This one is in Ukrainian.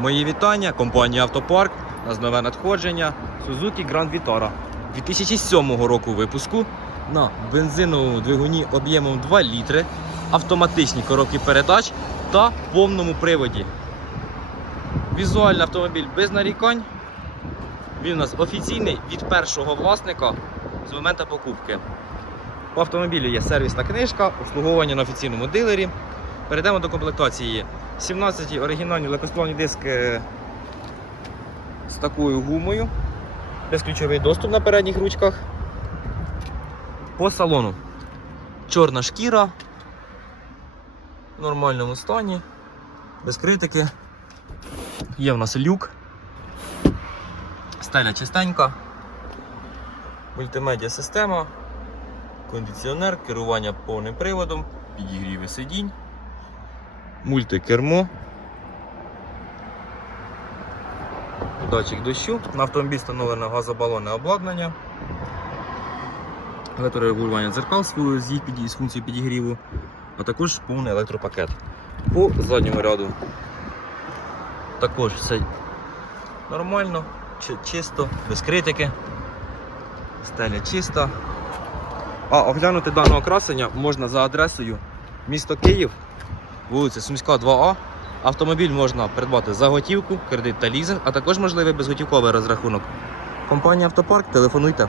Мої вітання, компанія Автопарк. У нас нове надходження Suzuki Grand Vitara 2007 року випуску на бензиновому двигуні об'ємом 2 літри, автоматичній коробці передач та повному приводі. Візуальний автомобіль без нарікань. Він у нас офіційний від першого власника з моменту покупки. По автомобілю є сервісна книжка, обслуговування на офіційному дилері. Перейдемо до комплектації. 17 оригінальні легкосплавні диски з такою гумою. Безключовий доступ на передніх ручках. По салону. Чорна шкіра. В нормальному стані. Без критики. Є в нас люк. Стеля чистенька. Мультимедіа система. Кондиціонер, керування повним приводом, підігріви сидінь, мультикермо, датчик дощу. На автомобіль встановлено газобалонне обладнання, електрорегулювання дзеркал з їх з функцією підігріву, а також повний електропакет. По задньому ряду також все нормально, чисто, без критики. Стеля чиста. А оглянути даного красення можна за адресою місто Київ, вулиця Сумська, 2А. Автомобіль можна придбати за готівку, кредит та лізинг, а також можливий безготівковий розрахунок. Компанія Автопарк, телефонуйте.